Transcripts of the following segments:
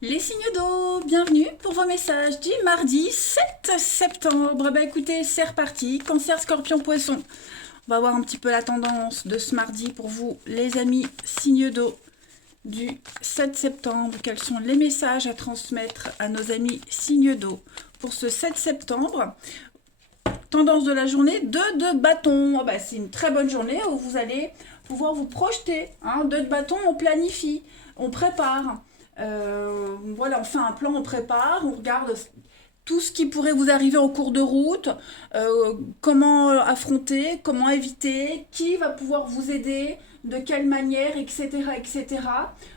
Les signes d'eau, bienvenue pour vos messages du mardi 7 septembre. Bah écoutez, c'est reparti. Cancer, scorpion, poisson. On va voir un petit peu la tendance de ce mardi pour vous, les amis signes d'eau du 7 septembre. Quels sont les messages à transmettre à nos amis signes d'eau pour ce 7 septembre? Tendance de la journée, 2 de bâton. Oh bah, c'est une très bonne journée où vous allez pouvoir vous projeter. 2 de bâton, on planifie, on prépare. Voilà, on fait un plan, on prépare, on regarde tout ce qui pourrait vous arriver en cours de route, comment affronter, comment éviter, qui va pouvoir vous aider, de quelle manière, etc. etc.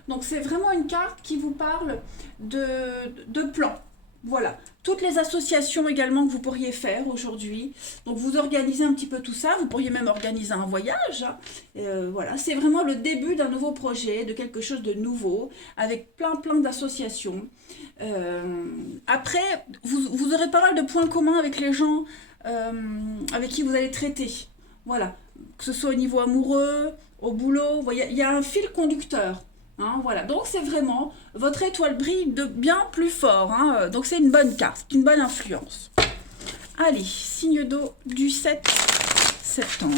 Donc c'est vraiment une carte qui vous parle de plan. Voilà, toutes les associations également que vous pourriez faire aujourd'hui. Donc vous organisez un petit peu tout ça, vous pourriez même organiser un voyage. Voilà, c'est vraiment le début d'un nouveau projet, de quelque chose de nouveau, avec plein d'associations. Après, vous aurez pas mal de points communs avec les gens avec qui vous allez traiter. Voilà, que ce soit au niveau amoureux, au boulot, vous voyez, il y a un fil conducteur. Voilà, donc c'est vraiment, votre étoile brille de bien plus fort. Donc c'est une bonne carte, une bonne influence. Allez, signe d'eau du 7 septembre.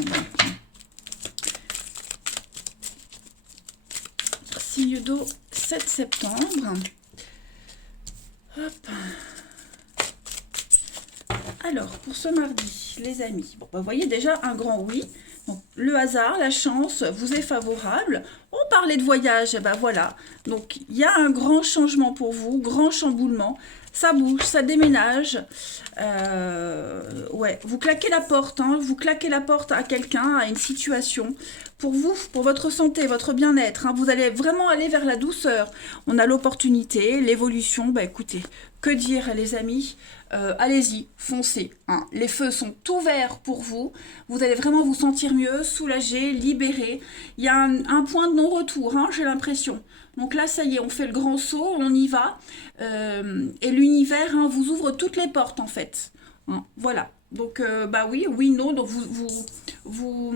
Signe d'eau 7 septembre. Hop. Alors, pour ce mardi, les amis, bon, vous voyez déjà un grand oui. Donc, le hasard, la chance vous est favorable. On parlait de voyage, et ben voilà. Donc, il y a un grand changement pour vous, grand chamboulement. Ça bouge, ça déménage. Ouais, vous claquez la porte, vous claquez la porte à quelqu'un, à une situation. Pour vous, pour votre santé, votre bien-être, vous allez vraiment aller vers la douceur. On a l'opportunité, l'évolution. Bah écoutez, que dire les amis, allez-y, foncez. Les feux sont ouverts pour vous. Vous allez vraiment vous sentir mieux, soulagé, libéré. Il y a un point de non-retour, j'ai l'impression. Donc là, ça y est, on fait le grand saut, on y va. Et l'univers vous ouvre toutes les portes en fait. Voilà. Donc, bah oui, oui, non. Donc vous,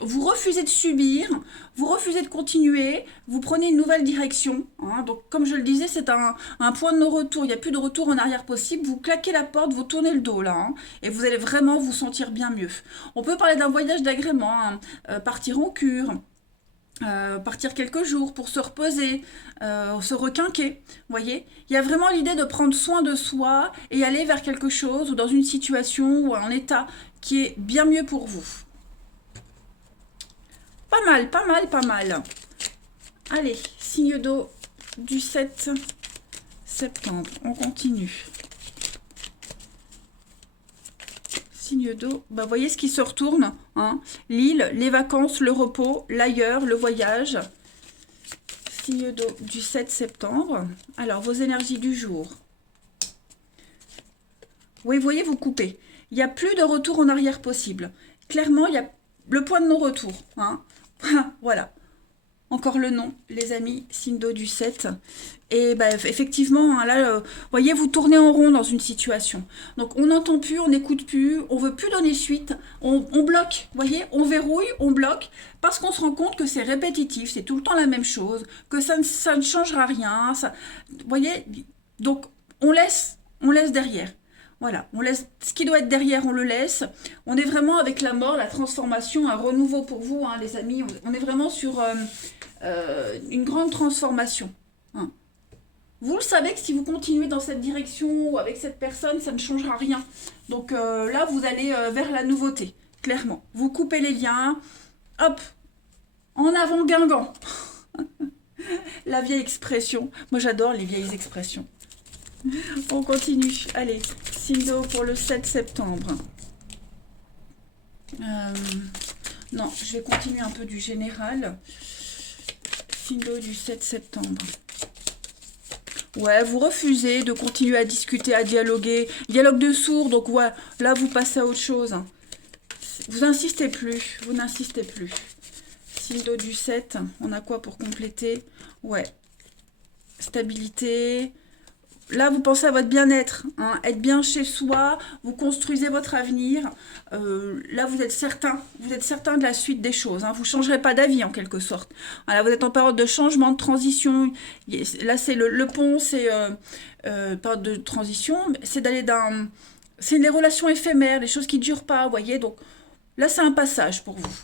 vous refusez de subir, vous refusez de continuer, vous prenez une nouvelle direction. Donc, comme je le disais, c'est un point de non-retour. Il n'y a plus de retour en arrière possible. Vous claquez la porte, vous tournez le dos là, et vous allez vraiment vous sentir bien mieux. On peut parler d'un voyage d'agrément, partir en cure. Partir quelques jours pour se reposer, se requinquer. Vous voyez, il y a vraiment l'idée de prendre soin de soi et aller vers quelque chose ou dans une situation ou un état qui est bien mieux pour vous. Pas mal, pas mal, pas mal. Allez, signe d'eau du 7 septembre. On continue. Signe d'eau, bah, voyez ce qui se retourne. L'île, les vacances, le repos, l'ailleurs, le voyage. Signe d'eau du 7 septembre. Alors, vos énergies du jour. Oui, vous voyez, vous coupez. Il n'y a plus de retour en arrière possible. Clairement, il y a le point de non-retour. Voilà. Encore le nom, les amis, signe d'eau du 7. Et bah, effectivement, là, voyez, vous tournez en rond dans une situation. Donc, on n'entend plus, on n'écoute plus, on veut plus donner suite, on bloque, voyez, on verrouille, on bloque, parce qu'on se rend compte que c'est répétitif, c'est tout le temps la même chose, que ça ne changera rien. Voyez, donc, on laisse derrière. Voilà, on laisse ce qui doit être derrière, on le laisse. On est vraiment avec la mort, la transformation, un renouveau pour vous, les amis. On est vraiment sur une grande transformation. Vous le savez que si vous continuez dans cette direction ou avec cette personne, ça ne changera rien. Donc là, vous allez vers la nouveauté, clairement. Vous coupez les liens, hop, en avant Guingamp. La vieille expression. Moi, j'adore les vieilles expressions. On continue. Allez, signe d'eau pour le 7 septembre. Non, je vais continuer un peu du général. Signe d'eau du 7 septembre. Ouais, vous refusez de continuer à discuter, à dialoguer. Dialogue de sourds, donc ouais, là vous passez à autre chose. Vous n'insistez plus, vous n'insistez plus. Signe d'eau du 7, on a quoi pour compléter? Ouais, stabilité, là, vous pensez à votre bien-être, hein, être bien chez soi, vous construisez votre avenir. Là, vous êtes certain de la suite des choses, hein, vous ne changerez pas d'avis en quelque sorte. Voilà, vous êtes en période de changement, de transition. Là, c'est le pont, c'est période de transition, c'est d'aller d'un... C'est les relations éphémères, les choses qui ne durent pas, vous voyez. Donc là, c'est un passage pour vous.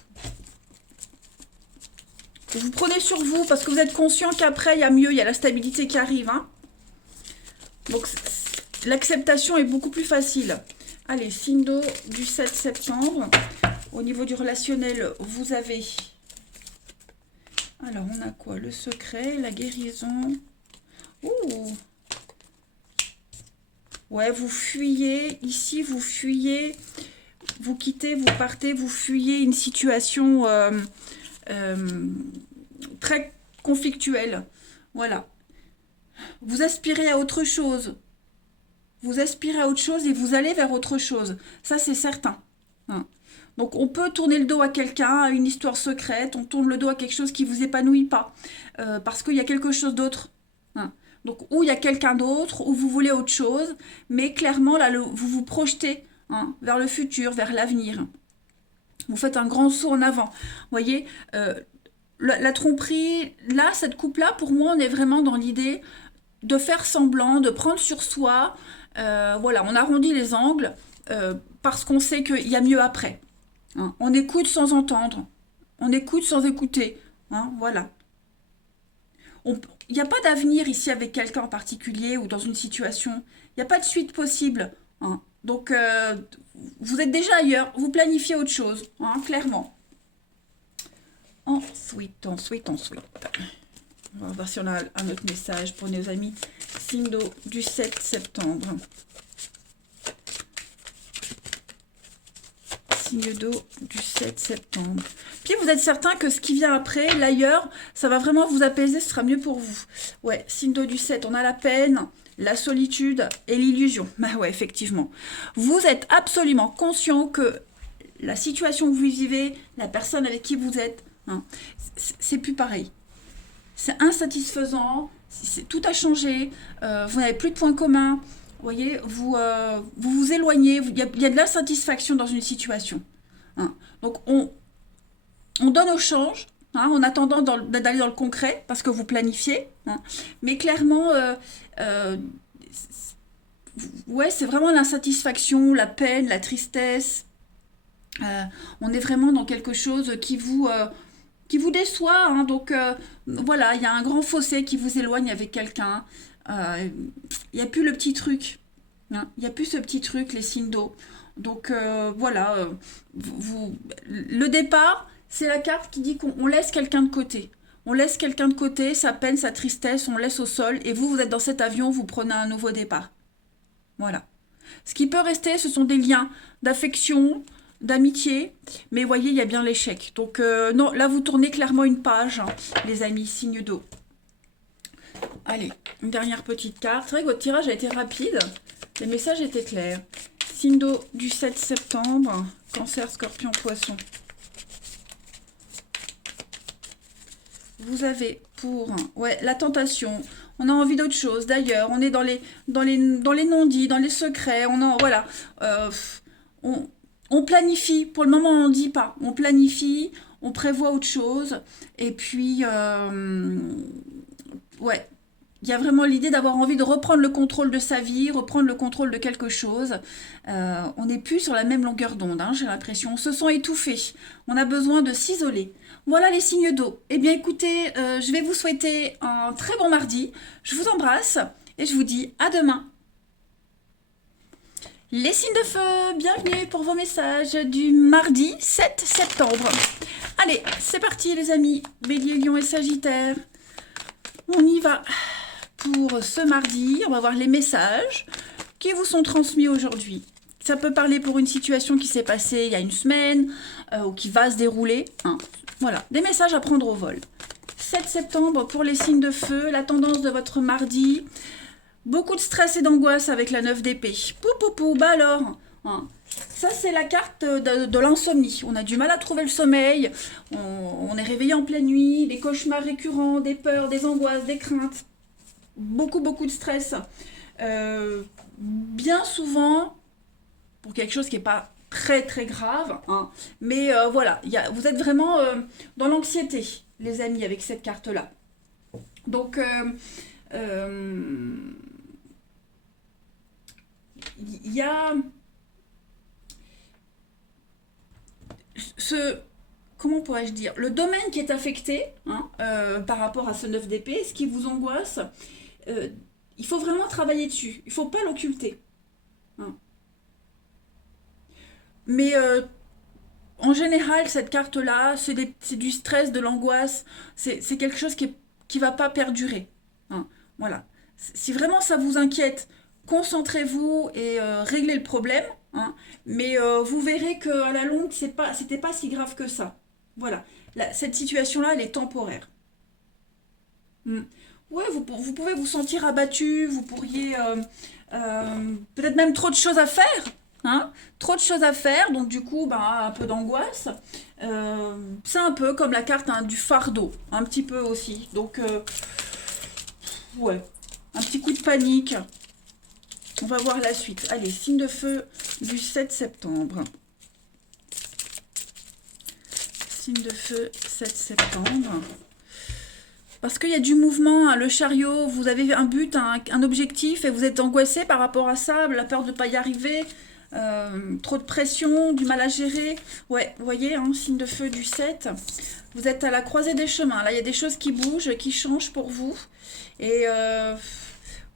Vous prenez sur vous parce que vous êtes conscient qu'après, il y a mieux, il y a la stabilité qui arrive, hein. Donc, l'acceptation est beaucoup plus facile. Allez, signe d'eau du 7 septembre. Au niveau du relationnel, vous avez... Alors, on a quoi? Le secret, la guérison. Ouh! Ouais, vous fuyez. Ici, vous fuyez. Vous quittez, vous partez, vous fuyez une situation très conflictuelle. Voilà. Vous aspirez à autre chose. Vous aspirez à autre chose et vous allez vers autre chose. Ça, c'est certain. Hein. Donc, on peut tourner le dos à quelqu'un, à une histoire secrète. On tourne le dos à quelque chose qui ne vous épanouit pas. Parce qu'il y a quelque chose d'autre. Hein. Donc, ou il y a quelqu'un d'autre, ou vous voulez autre chose. Mais clairement, là, vous vous projetez, hein, vers le futur, vers l'avenir. Vous faites un grand saut en avant. Vous voyez, la tromperie, là, cette coupe-là, pour moi, on est vraiment dans l'idée de faire semblant, de prendre sur soi. Voilà, on arrondit les angles parce qu'on sait qu'il y a mieux après. Hein. On écoute sans entendre. On écoute sans écouter. Hein, voilà. Il n'y a pas d'avenir ici avec quelqu'un en particulier ou dans une situation. Il n'y a pas de suite possible. Hein. Donc, vous êtes déjà ailleurs. Vous planifiez autre chose, hein, clairement. Ensuite. On va voir si on a un autre message pour nos amis. Signe d'eau du 7 septembre. Signe d'eau du 7 septembre. Puis vous êtes certain que ce qui vient après, l'ailleurs, ça va vraiment vous apaiser, ce sera mieux pour vous. Ouais, signe d'eau du 7, on a la peine, la solitude et l'illusion. Bah ouais, effectivement. Vous êtes absolument conscient que la situation que vous vivez, la personne avec qui vous êtes, hein, c'est plus pareil. C'est insatisfaisant, tout a changé, vous n'avez plus de points communs. Vous voyez, vous éloignez, il y a de l'insatisfaction dans une situation. Hein. Donc, on donne au change, hein, en attendant d'aller dans le concret, parce que vous planifiez. Hein. Mais clairement, ouais, c'est vraiment l'insatisfaction, la peine, la tristesse. On est vraiment dans quelque chose qui vous déçoit. Hein. Donc, voilà, il y a un grand fossé qui vous éloigne avec quelqu'un. Il n'y a plus le petit truc. Hein. Il n'y a plus ce petit truc, les signes d'eau. Donc, voilà. Le départ, c'est la carte qui dit qu'on laisse quelqu'un de côté. On laisse quelqu'un de côté, sa peine, sa tristesse, on laisse au sol. Et vous êtes dans cet avion, vous prenez un nouveau départ. Voilà. Ce qui peut rester, ce sont des liens d'affection, d'amitié, mais voyez, il y a bien l'échec. Donc, non, là, vous tournez clairement une page, hein, les amis, signe d'eau. Allez, une dernière petite carte. C'est vrai que votre tirage a été rapide, les messages étaient clairs. Signe d'eau du 7 septembre, Cancer, Scorpion, Poisson. Vous avez pour, ouais, la tentation. On a envie d'autre chose. D'ailleurs, on est dans les non-dits, dans les secrets. Voilà. On planifie. Pour le moment, on ne dit pas. On planifie, on prévoit autre chose. Et puis, ouais. Il y a vraiment l'idée d'avoir envie de reprendre le contrôle de sa vie, reprendre le contrôle de quelque chose. On n'est plus sur la même longueur d'onde, hein, j'ai l'impression. On se sent étouffé. On a besoin de s'isoler. Voilà les signes d'eau. Eh bien écoutez, je vais vous souhaiter un très bon mardi. Je vous embrasse et je vous dis à demain. Les signes de feu, bienvenue pour vos messages du mardi 7 septembre. Allez, c'est parti les amis, Bélier, Lion et Sagittaire. On y va pour ce mardi. On va voir les messages qui vous sont transmis aujourd'hui. Ça peut parler pour une situation qui s'est passée il y a une semaine ou qui va se dérouler. Hein. Voilà, des messages à prendre au vol. 7 septembre pour les signes de feu, la tendance de votre mardi. Beaucoup de stress et d'angoisse avec la 9 d'épée. Pou, bah alors, hein. Ça c'est la carte de l'insomnie. On a du mal à trouver le sommeil, on est réveillé en pleine nuit, des cauchemars récurrents, des peurs, des angoisses, des craintes. Beaucoup de stress. Bien souvent, pour quelque chose qui n'est pas très très grave, hein, mais voilà, vous êtes vraiment dans l'anxiété, les amis, avec cette carte-là. Donc, il y a ce, comment pourrais-je dire, le domaine qui est affecté, hein, par rapport à ce 9 d'épée, ce qui vous angoisse, euh, il faut vraiment travailler dessus. Il ne faut pas l'occulter, hein. Mais en général, cette carte-là, c'est du stress, de l'angoisse. C'est quelque chose qui va pas perdurer, hein. Voilà. Si vraiment ça vous inquiète, concentrez-vous et réglez le problème, hein. Mais vous verrez qu'à la longue, c'était pas si grave que ça. Voilà. Cette situation-là, elle est temporaire. Mm. Ouais, vous pouvez vous sentir abattu, vous pourriez peut-être même trop de choses à faire, hein, trop de choses à faire, donc du coup, bah, un peu d'angoisse. C'est un peu comme la carte, hein, du fardeau, un petit peu aussi. Donc, ouais, un petit coup de panique. On va voir la suite. Allez, signe de feu du 7 septembre. Signe de feu 7 septembre. Parce qu'il y a du mouvement, hein, le chariot, vous avez un but, un objectif, et vous êtes angoissé par rapport à ça, la peur de ne pas y arriver, trop de pression, du mal à gérer. Ouais, vous voyez, hein, signe de feu du 7. Vous êtes à la croisée des chemins. Là, il y a des choses qui bougent, qui changent pour vous. Et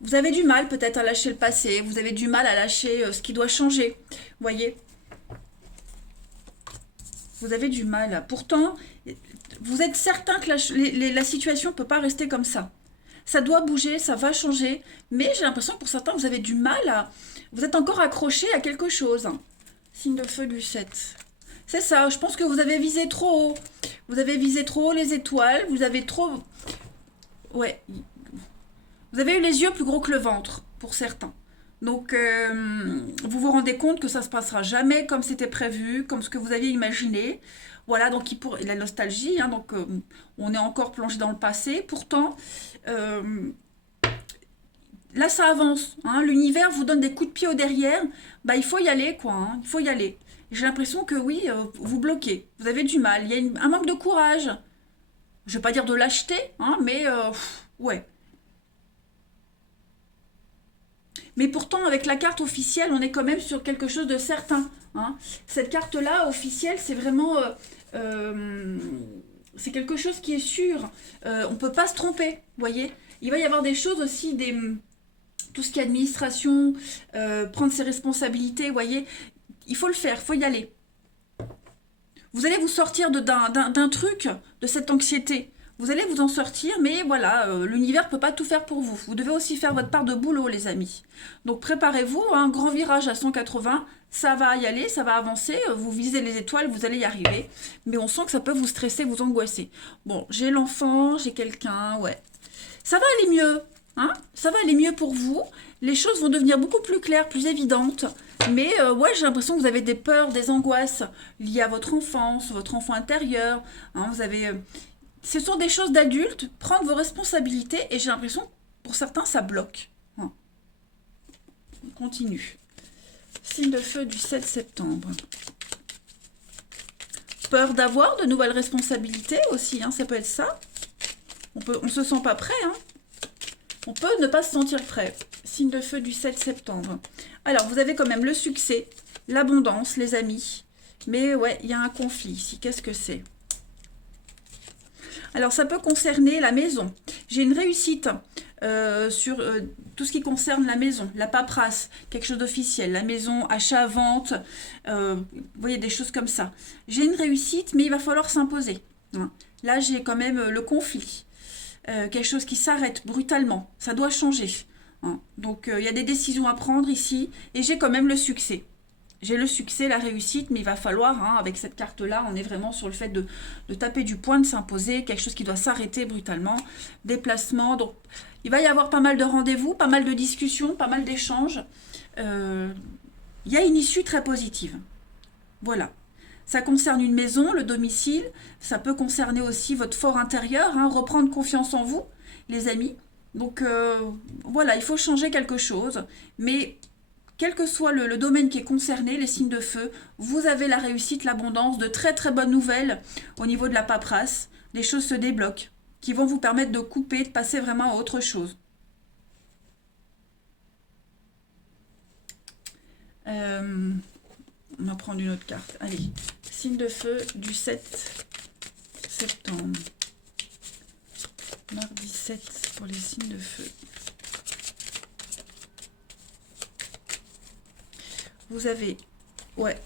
vous avez du mal peut-être à lâcher le passé. Vous avez du mal à lâcher ce qui doit changer. Vous voyez, vous avez du mal. Pourtant, vous êtes certain que la situation ne peut pas rester comme ça. Ça doit bouger, ça va changer, mais j'ai l'impression que pour certains, vous avez du mal à... Vous êtes encore accroché à quelque chose. Signe de feu du 7. C'est ça, je pense que vous avez visé trop haut. Vous avez visé trop haut les étoiles, vous avez trop... Ouais. Vous avez eu les yeux plus gros que le ventre, pour certains. Donc, vous vous rendez compte que ça ne se passera jamais comme c'était prévu, comme ce que vous aviez imaginé. Voilà, donc la nostalgie, hein, donc on est encore plongé dans le passé. Pourtant, euh, là, ça avance, hein. L'univers vous donne des coups de pied au derrière. Bah, il faut y aller, quoi, hein, il faut y aller. J'ai l'impression que oui, vous bloquez, vous avez du mal. Il y a un manque de courage. Je ne vais pas dire de lâcheté, hein, mais ouais. Mais pourtant, avec la carte officielle, on est quand même sur quelque chose de certain, hein. Cette carte-là, officielle, c'est vraiment... euh, c'est quelque chose qui est sûr. On ne peut pas se tromper, vous voyez. Il va y avoir des choses aussi, tout ce qui est administration, prendre ses responsabilités, vous voyez. Il faut le faire, il faut y aller. Vous allez vous sortir d'un truc, de cette anxiété. Vous allez vous en sortir, mais voilà, l'univers ne peut pas tout faire pour vous. Vous devez aussi faire votre part de boulot, les amis. Donc préparez-vous, un grand virage à 180, ça va y aller, ça va avancer, vous visez les étoiles, vous allez y arriver. Mais on sent que ça peut vous stresser, vous angoisser. Bon, j'ai l'enfant, j'ai quelqu'un, ouais. Ça va aller mieux, hein, ça va aller mieux pour vous. Les choses vont devenir beaucoup plus claires, plus évidentes. Mais ouais, j'ai l'impression que vous avez des peurs, des angoisses liées à votre enfance, votre enfant intérieur, hein. Vous avez... ce sont des choses d'adultes, prendre vos responsabilités, et j'ai l'impression que pour certains, ça bloque, hein. On continue. Signe de feu du 7 septembre. Peur d'avoir de nouvelles responsabilités aussi, hein, ça peut être ça. On se sent pas prêt, hein. On peut ne pas se sentir prêt. Signe de feu du 7 septembre. Alors, vous avez quand même le succès, l'abondance, les amis. Mais ouais, il y a un conflit ici. Qu'est-ce que c'est? Alors, ça peut concerner la maison. J'ai une réussite sur tout ce qui concerne la maison, la paperasse, quelque chose d'officiel, la maison, achat, vente, vous voyez, des choses comme ça. J'ai une réussite, mais il va falloir s'imposer, hein. Là, j'ai quand même le conflit. Quelque chose qui s'arrête brutalement. Ça doit changer, hein. Donc, il y a des décisions à prendre ici, et j'ai quand même le succès. J'ai le succès, la réussite, mais il va falloir, hein, avec cette carte-là, on est vraiment sur le fait de taper du poing, de s'imposer, quelque chose qui doit s'arrêter brutalement, déplacement. Donc, il va y avoir pas mal de rendez-vous, pas mal de discussions, pas mal d'échanges. Il y a une issue très positive. Voilà. Ça concerne une maison, le domicile. Ça peut concerner aussi votre fort intérieur, hein, reprendre confiance en vous, les amis. Donc voilà, il faut changer quelque chose. Mais quel que soit le domaine qui est concerné, les signes de feu, vous avez la réussite, l'abondance, de très très bonnes nouvelles au niveau de la paperasse. Les choses se débloquent, qui vont vous permettre de couper, de passer vraiment à autre chose. On va prendre une autre carte. Allez, signe de feu du 7 septembre. Mardi 7 pour les signes de feu. Vous avez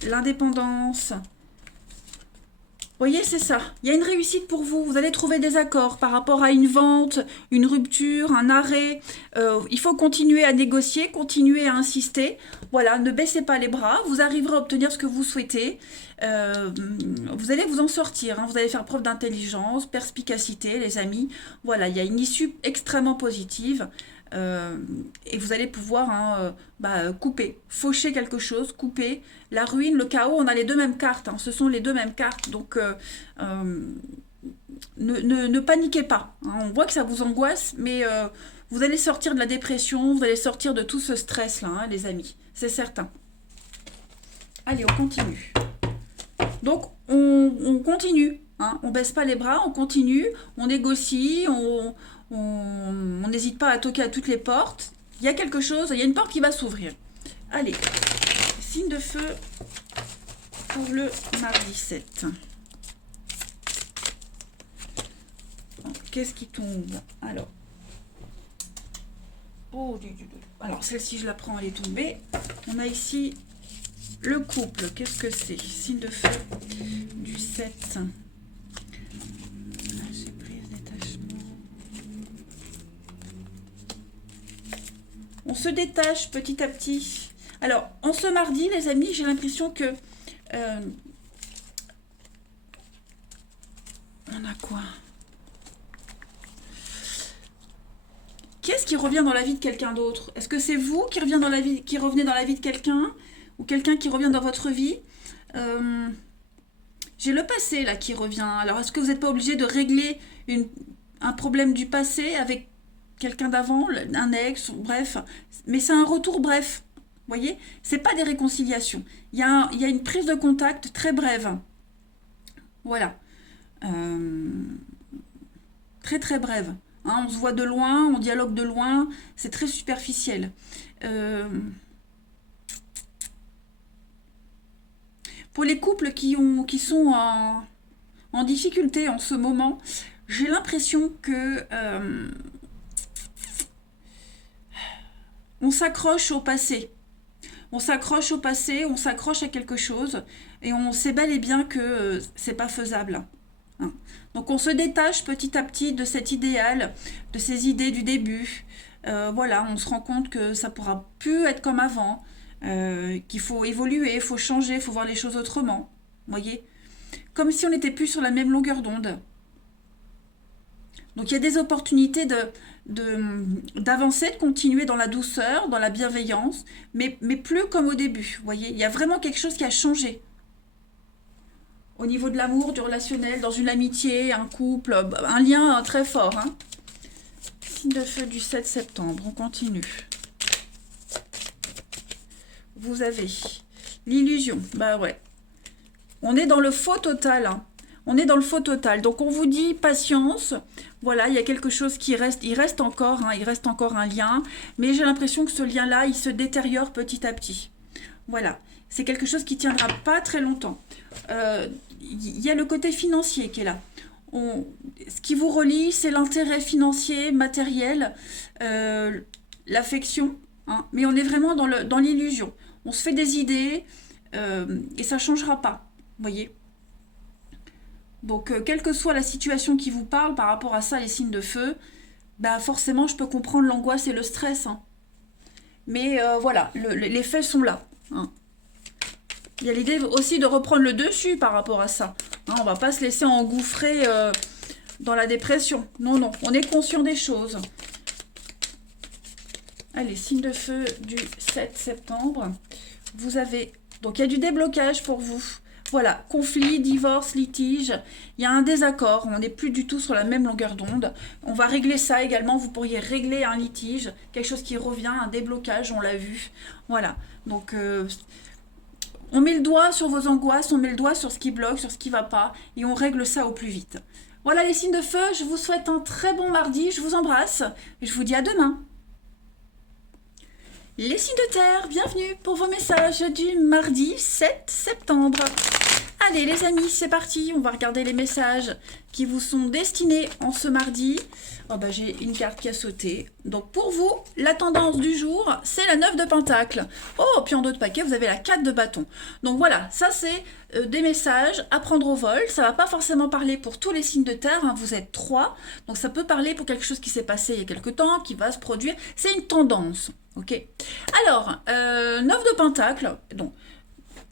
l'indépendance. Vous voyez, c'est ça. Il y a une réussite pour vous. Vous allez trouver des accords par rapport à une vente, une rupture, un arrêt. Il faut continuer à négocier, continuer à insister. Voilà, ne baissez pas les bras. Vous arriverez à obtenir ce que vous souhaitez. Vous allez vous en sortir. Hein. Vous allez faire preuve d'intelligence, perspicacité, les amis. Voilà, il y a une issue extrêmement positive. Et vous allez pouvoir couper, faucher quelque chose, couper la ruine, le chaos. On a les deux mêmes cartes, hein, ce sont les deux mêmes cartes, donc ne paniquez pas, hein. On voit que ça vous angoisse, mais vous allez sortir de la dépression, vous allez sortir de tout ce stress là, hein, les amis, c'est certain. Allez, on continue. Donc on continue, hein, on baisse pas les bras, on continue, on négocie, on n'hésite pas à toquer à toutes les portes. Il y a quelque chose, il y a une porte qui va s'ouvrir. Allez, signe de feu pour le mardi 7. Qu'est-ce qui tombe? Alors, alors celle-ci je la prends, elle est tombée. On a ici le couple. Qu'est-ce que c'est? Signe de feu du 7. On se détache petit à petit. Alors, en ce mardi, les amis, j'ai l'impression que... on a quoi? Qu'est-ce qui revient dans la vie de quelqu'un d'autre? Est-ce que c'est vous qui revenez dans la vie de quelqu'un? Ou quelqu'un qui revient dans votre vie? J'ai le passé, là, qui revient. Alors, est-ce que vous n'êtes pas obligé de régler un problème du passé avec quelqu'un d'avant, un ex, bref, mais c'est un retour bref, vous voyez, c'est pas des réconciliations, il y a une prise de contact très brève, voilà, très très brève, hein, on se voit de loin, on dialogue de loin, c'est très superficiel. Pour les couples qui sont en difficulté en ce moment, j'ai l'impression que on s'accroche au passé. On s'accroche au passé, on s'accroche à quelque chose et on sait bel et bien que c'est pas faisable. Hein. Donc on se détache petit à petit de cet idéal, de ces idées du début. Voilà, on se rend compte que ça pourra plus être comme avant, qu'il faut évoluer, il faut changer, il faut voir les choses autrement. Vous voyez? Comme si on n'était plus sur la même longueur d'onde. Donc il y a des opportunités d'avancer, de continuer dans la douceur, dans la bienveillance, mais plus comme au début. Vous voyez, il y a vraiment quelque chose qui a changé. Au niveau de l'amour, du relationnel, dans une amitié, un couple, un lien très fort. Hein. Signe de feu du 7 septembre, on continue. Vous avez l'illusion, bah ouais. On est dans le faux total, hein. On est dans le faux total. Donc on vous dit patience. Voilà, il y a quelque chose qui reste. Il reste encore, hein, il reste encore un lien. Mais j'ai l'impression que ce lien-là, il se détériore petit à petit. Voilà. C'est quelque chose qui tiendra pas très longtemps. Il y a le côté financier qui est là. Ce qui vous relie, c'est l'intérêt financier, matériel, l'affection. Hein, mais on est vraiment dans l'illusion. On se fait des idées et ça ne changera pas. Vous voyez? Donc, quelle que soit la situation qui vous parle par rapport à ça, les signes de feu, bah forcément, je peux comprendre l'angoisse et le stress. Hein. Mais voilà, les faits sont là. Hein. Il y a l'idée aussi de reprendre le dessus par rapport à ça. Hein, on ne va pas se laisser engouffrer dans la dépression. Non, non, on est conscient des choses. Allez, signe de feu du 7 septembre. Vous avez... Donc, il y a du déblocage pour vous. Voilà, conflit, divorce, litige, il y a un désaccord, on n'est plus du tout sur la même longueur d'onde. On va régler ça également, vous pourriez régler un litige, quelque chose qui revient, un déblocage, on l'a vu. Voilà, donc on met le doigt sur vos angoisses, on met le doigt sur ce qui bloque, sur ce qui ne va pas, et on règle ça au plus vite. Voilà les signes de feu, je vous souhaite un très bon mardi, je vous embrasse, et je vous dis à demain. Les signes de terre, bienvenue pour vos messages du mardi 7 septembre. Allez les amis, c'est parti, on va regarder les messages qui vous sont destinés en ce mardi. Oh bah, j'ai une carte qui a sauté. Donc pour vous, la tendance du jour, c'est la 9 de Pentacle. Oh, puis en d'autres paquets, vous avez la 4 de bâton. Donc voilà, ça c'est des messages à prendre au vol. Ça va pas forcément parler pour tous les signes de terre, hein. Vous êtes 3. Donc ça peut parler pour quelque chose qui s'est passé il y a quelque temps, qui va se produire. C'est une tendance. Ok. Alors, 9 de Pentacle, donc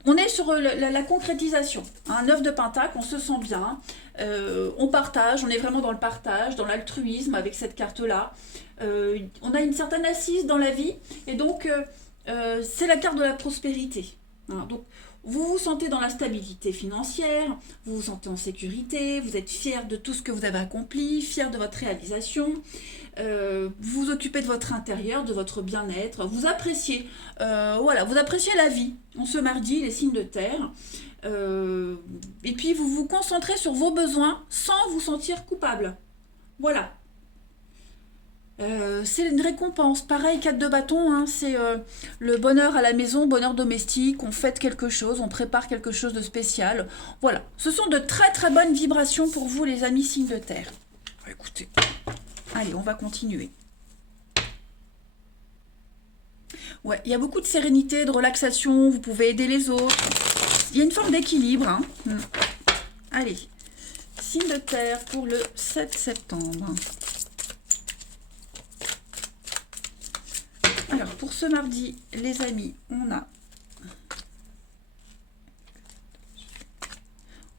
on est sur la concrétisation. Hein, 9 de Pentacle, on se sent bien, on partage, on est vraiment dans le partage, dans l'altruisme avec cette carte-là. On a une certaine assise dans la vie, et donc c'est la carte de la prospérité. Hein, donc vous vous sentez dans la stabilité financière, vous vous sentez en sécurité, vous êtes fier de tout ce que vous avez accompli, fier de votre réalisation. Vous vous occupez de votre intérieur, de votre bien-être, vous appréciez, voilà, vous appréciez la vie. En ce mardi, les signes de terre, et puis vous vous concentrez sur vos besoins sans vous sentir coupable. Voilà. C'est une récompense. Pareil, 4 de bâton, hein, c'est le bonheur à la maison, bonheur domestique, on fête quelque chose, on prépare quelque chose de spécial. Voilà, ce sont de très très bonnes vibrations pour vous les amis signes de terre. Écoutez, allez, on va continuer. Ouais, il y a beaucoup de sérénité, de relaxation, vous pouvez aider les autres. Il y a une forme d'équilibre. Hein. Allez, signe de terre pour le 7 septembre. Alors, pour ce mardi, les amis, on a...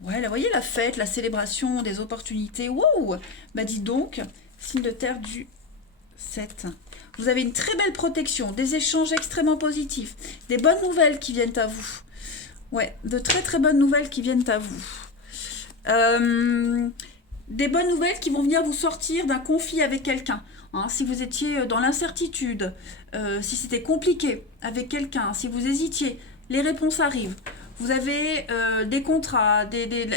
Ouais, là, vous voyez la fête, la célébration, des opportunités. Wow! Bah, dis donc, signe de terre du 7. Vous avez une très belle protection, des échanges extrêmement positifs, des bonnes nouvelles qui viennent à vous. Ouais, de très très bonnes nouvelles qui viennent à vous. Des bonnes nouvelles qui vont venir vous sortir d'un conflit avec quelqu'un. Hein, si vous étiez dans l'incertitude, si c'était compliqué avec quelqu'un, si vous hésitiez, les réponses arrivent. Vous avez des contrats,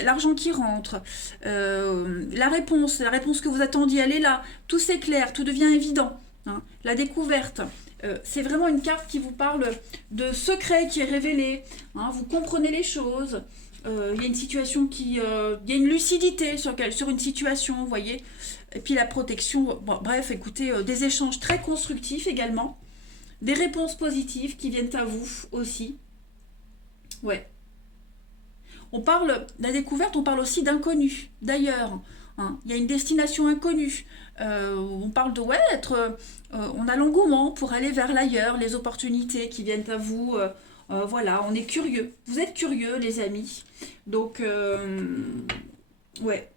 l'argent qui rentre, la réponse que vous attendiez, elle est là. Tout s'éclaire, tout devient évident. Hein. La découverte, c'est vraiment une carte qui vous parle de secret qui est révélé. Hein, vous comprenez les choses. Il y a une situation il y a une lucidité sur une situation, vous voyez. Et puis la protection, bon, bref, écoutez, des échanges très constructifs également. Des réponses positives qui viennent à vous aussi. Ouais. On parle, la découverte, on parle aussi d'inconnu, d'ailleurs. Hein. Il y a une destination inconnue. On parle de, ouais, on a l'engouement pour aller vers l'ailleurs, les opportunités qui viennent à vous. Voilà, on est curieux. Vous êtes curieux, les amis. Donc, ouais.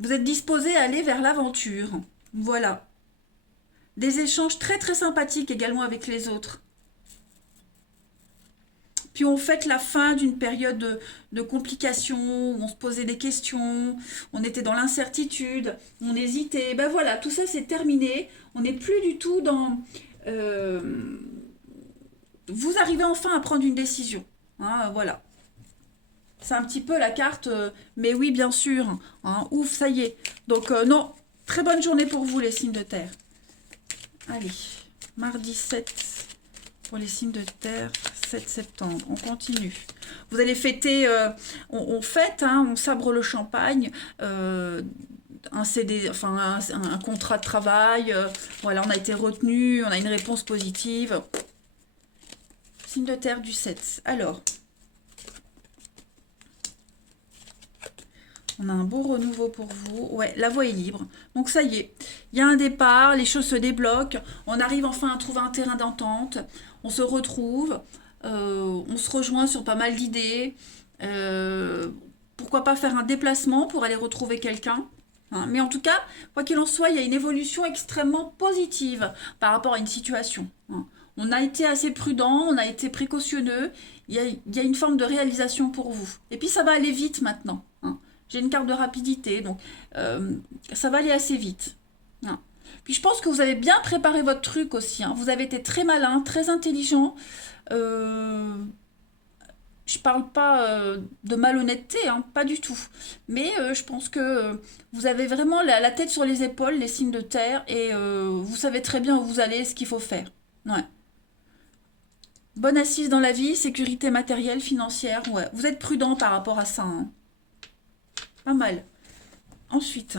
Vous êtes disposés à aller vers l'aventure. Voilà. Des échanges très très sympathiques également avec les autres. Puis on fête la fin d'une période de complications, où on se posait des questions, on était dans l'incertitude, on hésitait. Ben voilà, tout ça c'est terminé. On n'est plus du tout dans... vous arrivez enfin à prendre une décision. Hein, voilà. C'est un petit peu la carte, mais oui, bien sûr. Hein, ouf, ça y est. Donc, non, très bonne journée pour vous, les signes de terre. Allez, mardi 7 pour les signes de terre, 7 septembre. On continue. Vous allez fêter, on fête, hein, on sabre le champagne, un CD, enfin un contrat de travail. Voilà, on a été retenu, on a une réponse positive. Signe de terre du 7. Alors... on a un beau renouveau pour vous. Ouais, la voie est libre. Donc ça y est, il y a un départ, les choses se débloquent. On arrive enfin à trouver un terrain d'entente. On se retrouve. On se rejoint sur pas mal d'idées. Pourquoi pas faire un déplacement pour aller retrouver quelqu'un. Hein. Mais en tout cas, quoi qu'il en soit, il y a une évolution extrêmement positive par rapport à une situation. Hein. On a été assez prudent, on a été précautionneux. Il y a une forme de réalisation pour vous. Et puis ça va aller vite maintenant, hein. J'ai une carte de rapidité, donc ça va aller assez vite, hein. Puis je pense que vous avez bien préparé votre truc aussi, hein. Vous avez été très malin, très intelligent. Euh, je parle pas de malhonnêteté, hein, pas du tout. Mais je pense que vous avez vraiment la tête sur les épaules, les signes de terre, et vous savez très bien où vous allez, ce qu'il faut faire. Ouais. Bonne assise dans la vie, sécurité matérielle, financière. Ouais. Vous êtes prudent par rapport à ça, hein. Pas mal. Ensuite,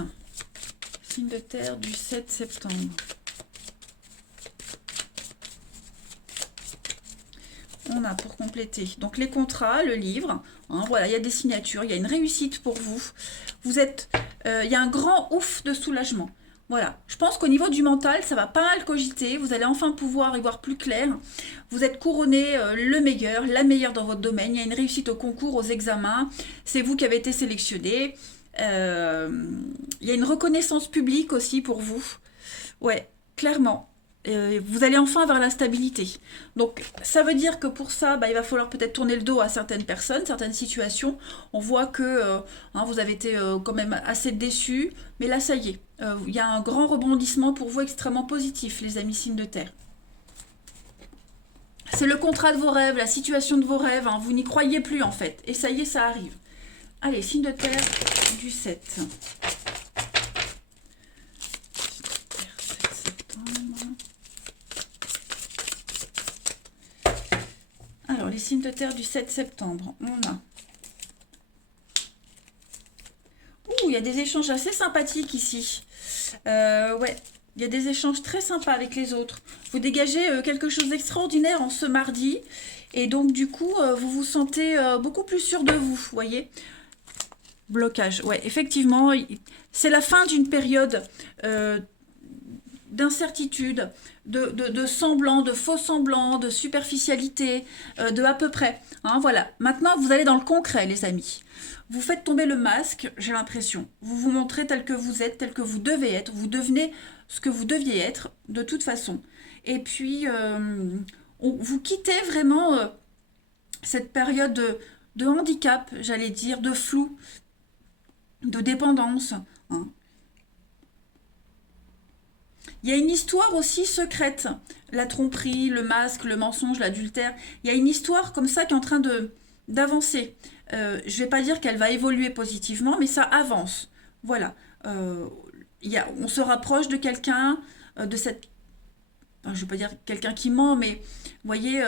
signe de terre du 7 septembre. On a pour compléter donc les contrats, le livre, hein, voilà, il y a des signatures, il y a une réussite pour vous. Vous êtes, il y a un grand ouf de soulagement. Voilà, je pense qu'au niveau du mental, ça va pas mal cogiter. Vous allez enfin pouvoir y voir plus clair. Vous êtes couronné le meilleur, la meilleure dans votre domaine. Il y a une réussite au concours, aux examens. C'est vous qui avez été sélectionné. Il y a une reconnaissance publique aussi pour vous. Ouais, clairement. Vous allez enfin vers la stabilité. Donc ça veut dire que pour ça, bah, il va falloir peut-être tourner le dos à certaines personnes, certaines situations. On voit que hein, vous avez été quand même assez déçus, mais là ça y est, il y a un grand rebondissement pour vous extrêmement positif, les amis signes de terre. C'est le contrat de vos rêves, la situation de vos rêves, hein, vous n'y croyez plus en fait, et ça y est, ça arrive. Allez, signe de terre du 7. Alors, les signes de terre du 7 septembre, on a... Ouh, il y a des échanges assez sympathiques ici. Ouais, il y a des échanges très sympas avec les autres. Vous dégagez quelque chose d'extraordinaire en ce mardi. Et donc, du coup, vous vous sentez beaucoup plus sûr de vous, vous voyez. Blocage, ouais, effectivement, c'est la fin d'une période d'incertitude, de semblant, de faux semblant, de superficialité, de à peu près, hein, voilà. Maintenant, vous allez dans le concret, les amis. Vous faites tomber le masque, j'ai l'impression. Vous vous montrez tel que vous êtes, tel que vous devez être. Vous devenez ce que vous deviez être, de toute façon. Et puis, vous quittez vraiment cette période de handicap, j'allais dire, de flou, de dépendance, hein. Il y a une histoire aussi secrète, la tromperie, le masque, le mensonge, l'adultère. Il y a une histoire comme ça qui est en train d'avancer. Je ne vais pas dire qu'elle va évoluer positivement, mais ça avance. Voilà. On se rapproche de quelqu'un, de cette... Enfin, je ne vais pas dire quelqu'un qui ment, mais vous voyez,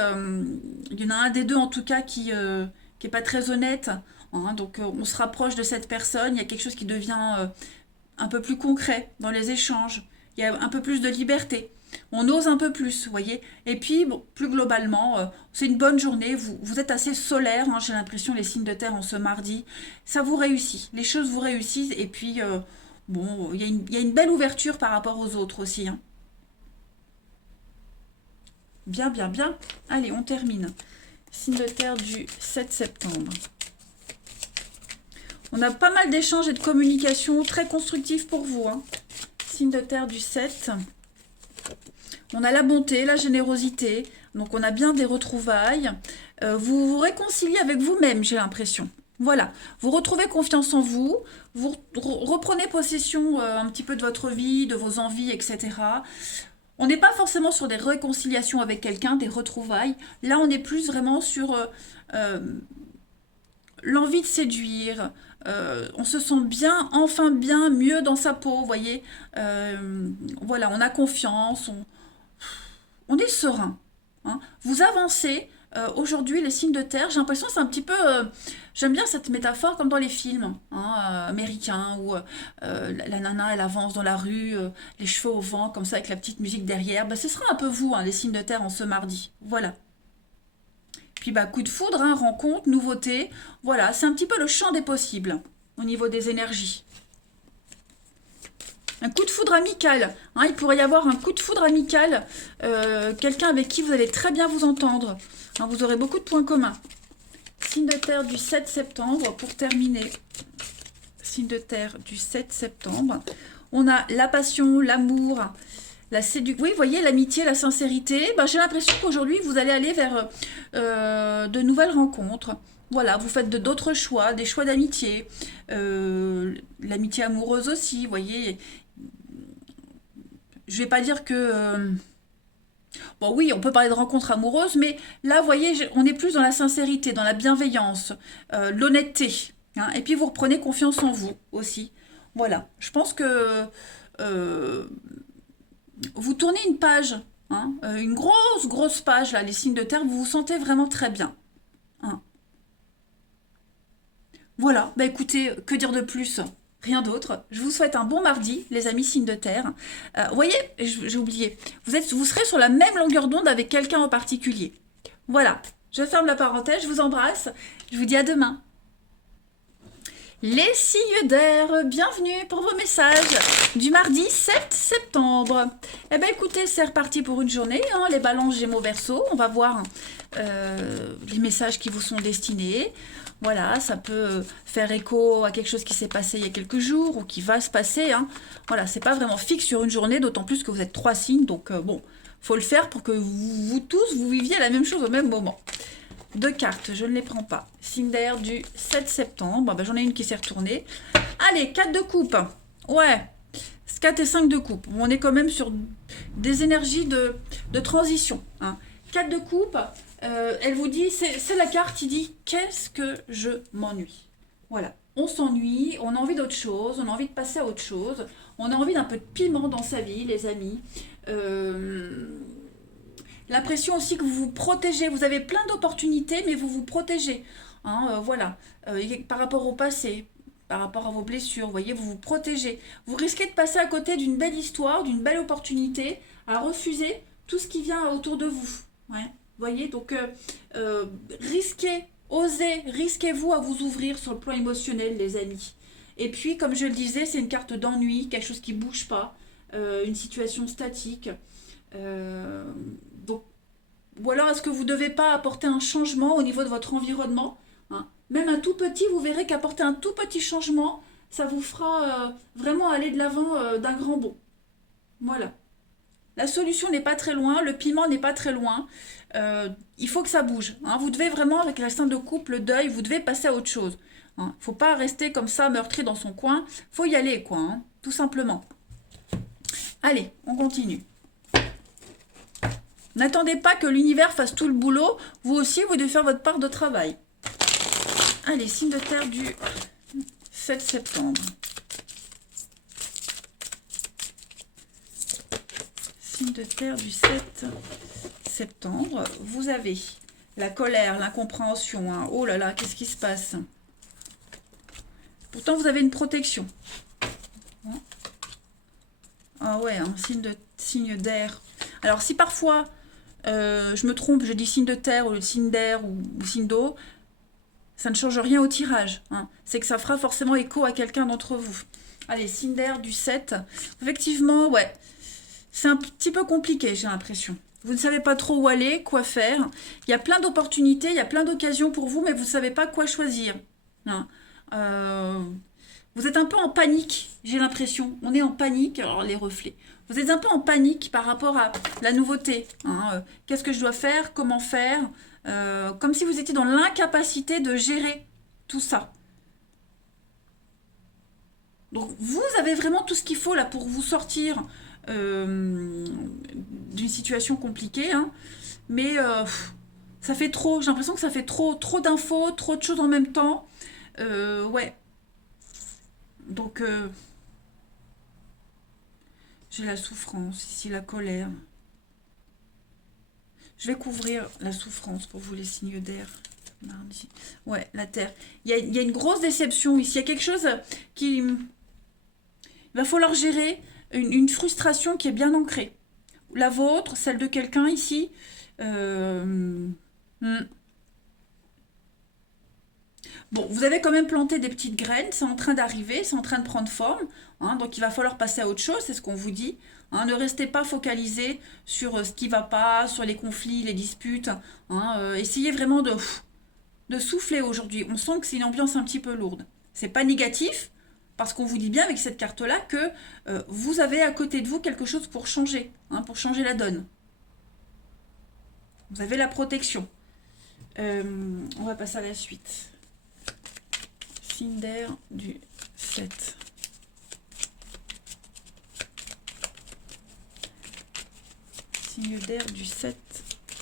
il y en a un des deux en tout cas qui est pas très honnête, hein. Donc on se rapproche de cette personne, il y a quelque chose qui devient un peu plus concret dans les échanges. Il y a un peu plus de liberté. On ose un peu plus, vous voyez. Et puis, bon, plus globalement, c'est une bonne journée. Vous êtes assez solaire, hein, j'ai l'impression, les signes de terre en ce mardi. Ça vous réussit. Les choses vous réussissent. Et puis, bon, il y a une belle ouverture par rapport aux autres aussi, hein. Bien, bien, bien. Allez, on termine. Signe de terre du 7 septembre. On a pas mal d'échanges et de communications très constructifs pour vous, hein. Signe de terre du 7. On a la bonté, la générosité. Donc on a bien des retrouvailles. Vous vous réconciliez avec vous-même, j'ai l'impression. Voilà. Vous retrouvez confiance en vous. Vous reprenez possession un petit peu de votre vie, de vos envies, etc. On n'est pas forcément sur des réconciliations avec quelqu'un, des retrouvailles. Là, on est plus vraiment sur l'envie de séduire. On se sent bien, enfin bien, mieux dans sa peau, vous voyez. Voilà, on a confiance, on est serein, hein. Vous avancez. Aujourd'hui, les signes de terre, j'ai l'impression que c'est un petit peu... j'aime bien cette métaphore comme dans les films, hein, américains, où la nana, elle avance dans la rue, les cheveux au vent, comme ça, avec la petite musique derrière. Bah, ce sera un peu vous, hein, les signes de terre en ce mardi. Voilà. Puis bah, coup de foudre, hein, rencontre, nouveauté. Voilà, c'est un petit peu le champ des possibles au niveau des énergies. Un coup de foudre amical, hein, il pourrait y avoir un coup de foudre amical, quelqu'un avec qui vous allez très bien vous entendre, hein, vous aurez beaucoup de points communs. Signe de terre du 7 septembre, pour terminer, signe de terre du 7 septembre, on a la passion, l'amour, la séduction. Oui, vous voyez, l'amitié, la sincérité. Bah, j'ai l'impression qu'aujourd'hui, vous allez aller vers de nouvelles rencontres. Voilà, vous faites d'autres choix, des choix d'amitié. L'amitié amoureuse aussi, vous voyez. Je vais pas dire que... bon, oui, on peut parler de rencontres amoureuses, mais là, vous voyez, on est plus dans la sincérité, dans la bienveillance, l'honnêteté. Hein. Et puis, vous reprenez confiance en vous aussi. Voilà, je pense que euh, vous tournez une page, hein, une grosse, grosse page, là, les signes de terre, vous vous sentez vraiment très bien. Hein. Voilà, bah écoutez, que dire de plus? Rien d'autre. Je vous souhaite un bon mardi, les amis signes de terre. Vous voyez, j'ai oublié, vous serez sur la même longueur d'onde avec quelqu'un en particulier. Voilà, je ferme la parenthèse, je vous embrasse, je vous dis à demain. Les signes d'air, bienvenue pour vos messages du mardi 7 septembre. Eh bien écoutez, c'est reparti pour une journée, hein, les balances Gémeaux Verseau. On va voir les messages qui vous sont destinés. Voilà, ça peut faire écho à quelque chose qui s'est passé il y a quelques jours ou qui va se passer. Hein. Voilà, c'est pas vraiment fixe sur une journée, d'autant plus que vous êtes 3 signes. Donc bon, faut le faire pour que vous tous, vous viviez la même chose au même moment. 2 cartes, je ne les prends pas. Signe d'air du 7 septembre. Ben, j'en ai une qui s'est retournée. Allez, 4 de coupe. Ouais, 4 et 5 de coupe. On est quand même sur des énergies de transition. Hein. 4 de coupe, elle vous dit, c'est la carte qui dit « Qu'est-ce que je m'ennuie ?» Voilà, on s'ennuie, on a envie d'autre chose, on a envie de passer à autre chose, on a envie d'un peu de piment dans sa vie, les amis. L'impression aussi que vous vous protégez, vous avez plein d'opportunités, mais vous vous protégez. Hein, voilà, par rapport au passé, par rapport à vos blessures, vous voyez, vous vous protégez. Vous risquez de passer à côté d'une belle histoire, d'une belle opportunité, à refuser tout ce qui vient autour de vous. Ouais, vous voyez, donc risquez, osez, risquez-vous à vous ouvrir sur le plan émotionnel, les amis. Et puis, comme je le disais, c'est une carte d'ennui, quelque chose qui ne bouge pas, une situation statique. Donc, ou alors est-ce que vous ne devez pas apporter un changement au niveau de votre environnement, hein. Même un tout petit, vous verrez qu'apporter un tout petit changement, ça vous fera vraiment aller de l'avant d'un grand bond. Voilà. La solution n'est pas très loin, le piment n'est pas très loin. Il faut que ça bouge. Hein. Vous devez vraiment, avec la scène de couple, le deuil, vous devez passer à autre chose. Il ne faut pas rester comme ça, meurtri dans son coin. Il faut y aller, quoi, hein, tout simplement. Allez, on continue. N'attendez pas que l'univers fasse tout le boulot. Vous aussi, vous devez faire votre part de travail. Allez, signe de terre du 7 septembre. Signe de terre du 7 septembre. Vous avez la colère, l'incompréhension. Hein. Oh là là, qu'est-ce qui se passe? Pourtant, vous avez une protection. Ah ouais, un signe d'air. Alors, si parfois... je me trompe, je dis signe de terre ou signe d'air ou signe d'eau, ça ne change rien au tirage. Hein. C'est que ça fera forcément écho à quelqu'un d'entre vous. Allez, signe d'air du 7. Effectivement, ouais, c'est un petit peu compliqué, j'ai l'impression. Vous ne savez pas trop où aller, quoi faire. Il y a plein d'opportunités, il y a plein d'occasions pour vous, mais vous ne savez pas quoi choisir. Hein. Vous êtes un peu en panique, j'ai l'impression. On est en panique, alors les reflets. Vous êtes un peu en panique par rapport à la nouveauté. Hein. Qu'est-ce que je dois faire? Comment faire? Comme si vous étiez dans l'incapacité de gérer tout ça. Donc vous avez vraiment tout ce qu'il faut là pour vous sortir d'une situation compliquée. Hein. Mais ça fait trop, j'ai l'impression que ça fait trop d'infos, trop de choses en même temps. Ouais. Donc... j'ai la souffrance, ici la colère. Je vais couvrir la souffrance pour vous, les signes d'air. Mardi. Ouais, la terre. Il y a une grosse déception ici. Il y a quelque chose qui... Il va falloir gérer une frustration qui est bien ancrée. La vôtre, celle de quelqu'un ici. Bon, vous avez quand même planté des petites graines, c'est en train d'arriver, c'est en train de prendre forme, hein, donc il va falloir passer à autre chose, c'est ce qu'on vous dit. Hein, ne restez pas focalisé sur ce qui ne va pas, sur les conflits, les disputes. Hein, essayez vraiment de souffler aujourd'hui. On sent que c'est une ambiance un petit peu lourde. C'est pas négatif, Parce qu'on vous dit bien avec cette carte-là que vous avez à côté de vous quelque chose pour changer, hein, pour changer la donne. Vous avez la protection. On va passer à la suite. Signe d'air du 7. Signe d'air du 7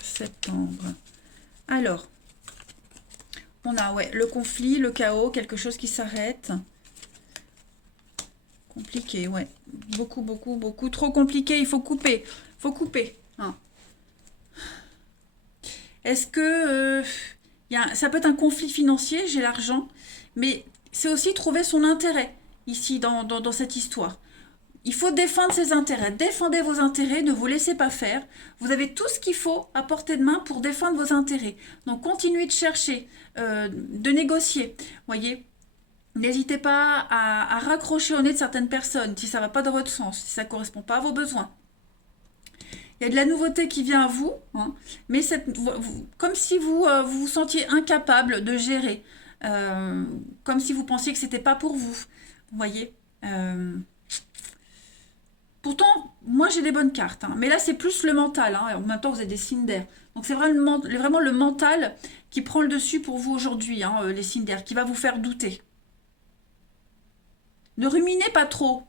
septembre. Alors, on a le conflit, le chaos, quelque chose qui s'arrête. Compliqué, ouais. Beaucoup, beaucoup, beaucoup. Trop compliqué, il faut couper. Il faut couper. Hein. Est-ce que ça peut être un conflit financier, j'ai l'argent, mais c'est aussi trouver son intérêt ici dans cette histoire. Il faut défendre ses intérêts. Défendez vos intérêts, ne vous laissez pas faire. Vous avez tout ce qu'il faut à portée de main pour défendre vos intérêts. Donc continuez de chercher, de négocier. Voyez, n'hésitez pas à raccrocher au nez de certaines personnes si ça ne va pas dans votre sens, si ça ne correspond pas à vos besoins. Il y a de la nouveauté qui vient à vous, hein, mais comme si vous vous sentiez incapable de gérer, comme si vous pensiez que c'était pas pour vous. Vous voyez. Pourtant, moi j'ai des bonnes cartes, hein, mais là c'est plus le mental. Hein, en même temps, vous êtes des signes d'air. Donc c'est vraiment le mental qui prend le dessus pour vous aujourd'hui, hein, les signes d'air, qui va vous faire douter. Ne ruminez pas trop.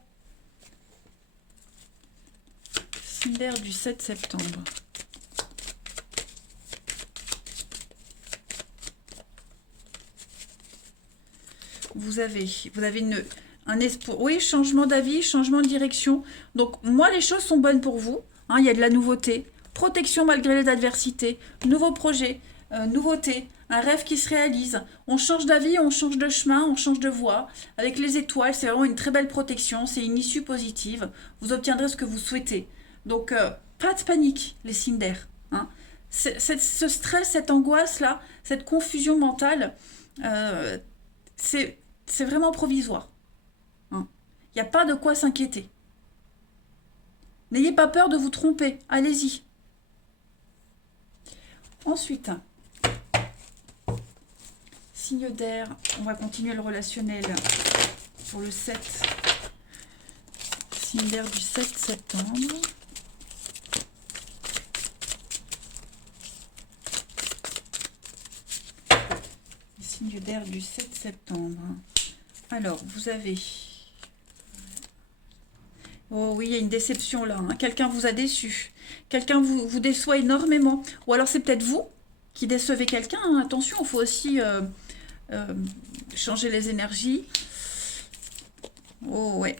Signe d'air du 7 septembre. Vous avez un espoir. Oui, changement d'avis, changement de direction. Donc, moi, les choses sont bonnes pour vous. Hein, il y a de la nouveauté. Protection malgré les adversités. Nouveau projet. Nouveauté. Un rêve qui se réalise. On change d'avis, on change de chemin, on change de voie. Avec les étoiles, c'est vraiment une très belle protection. C'est une issue positive. Vous obtiendrez ce que vous souhaitez. Donc, pas de panique, les signes d'air. Hein. Ce stress, cette angoisse-là, cette confusion mentale, c'est vraiment provisoire. Hein. Il n'y a pas de quoi s'inquiéter. N'ayez pas peur de vous tromper. Allez-y. Ensuite, signe d'air. On va continuer le relationnel pour le 7. Signe d'air du 7 septembre. Signe d'air du 7 septembre. Alors, vous avez... Oh oui, il y a une déception là. Hein. Quelqu'un vous a déçu. Quelqu'un vous déçoit énormément. Ou alors c'est peut-être vous qui décevez quelqu'un. Hein. Attention, il faut aussi changer les énergies. Oh ouais.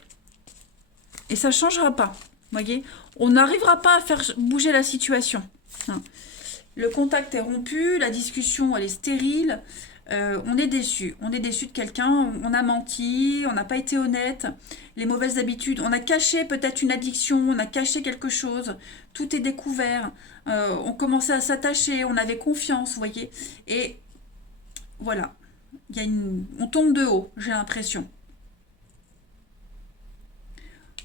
Et ça ne changera pas. Voyez, on n'arrivera pas à faire bouger la situation. Hein. Le contact est rompu, la discussion elle est stérile. On est déçu. On est déçu de quelqu'un, on a menti, on n'a pas été honnête, les mauvaises habitudes, on a caché peut-être une addiction, on a caché quelque chose, tout est découvert, on commençait à s'attacher, on avait confiance, vous voyez, et voilà, on tombe de haut, j'ai l'impression.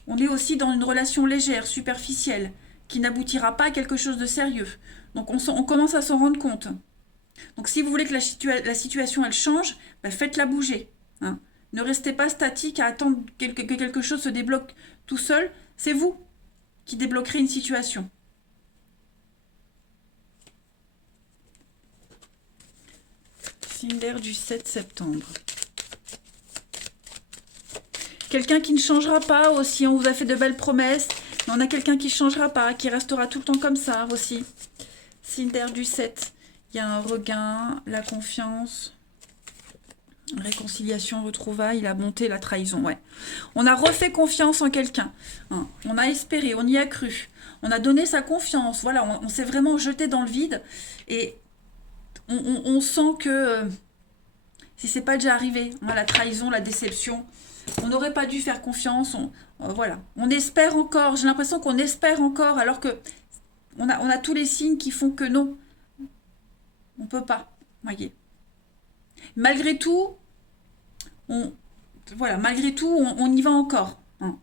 On est aussi dans une relation légère, superficielle, qui n'aboutira pas à quelque chose de sérieux. Donc on commence à s'en rendre compte. Donc si vous voulez que la situation elle change, bah, faites-la bouger. Hein. Ne restez pas statique à attendre que quelque chose se débloque tout seul. C'est vous qui débloquerez une situation. Signe d'air du 7 septembre. Quelqu'un qui ne changera pas aussi. On vous a fait de belles promesses. Mais on a quelqu'un qui ne changera pas, qui restera tout le temps comme ça aussi. Signe d'air du 7. Il y a un regain, la confiance, réconciliation, retrouvailles, la bonté, la trahison. Ouais. On a refait confiance en quelqu'un. Hein. On a espéré, on y a cru. On a donné sa confiance. Voilà, on s'est vraiment jeté dans le vide. Et on sent que si c'est pas déjà arrivé, hein, la trahison, la déception, on n'aurait pas dû faire confiance. Voilà. On espère encore. J'ai l'impression qu'on espère encore alors que on a tous les signes qui font que non. On ne peut pas, voyez. Malgré tout, on y va encore. Hein.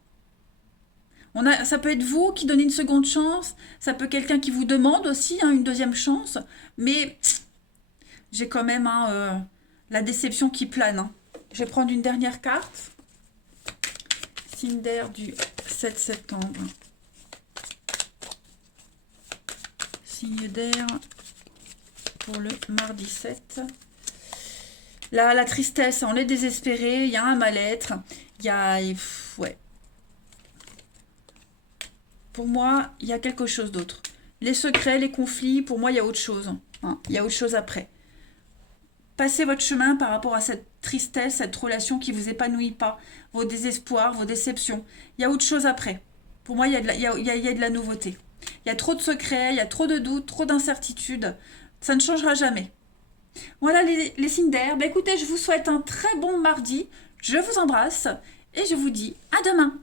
Ça peut être vous qui donnez une seconde chance, ça peut être quelqu'un qui vous demande aussi hein, une deuxième chance, mais j'ai quand même la déception qui plane. Hein. Je vais prendre une dernière carte. signe d'air du 7 septembre. Signe d'air pour le mardi 7. Là, la tristesse, on est désespéré, il y a un mal-être, il y a... ouais. Pour moi, il y a quelque chose d'autre. Les secrets, les conflits, pour moi, il y a autre chose. Hein. Il y a autre chose après. Passez votre chemin par rapport à cette tristesse, cette relation qui ne vous épanouit pas, vos désespoirs, vos déceptions. Il y a autre chose après. Pour moi, il y a de la nouveauté. Il y a trop de secrets, il y a trop de doutes, trop d'incertitudes. Ça ne changera jamais. Voilà les signes d'air. Écoutez, je vous souhaite un très bon mardi. Je vous embrasse et je vous dis à demain.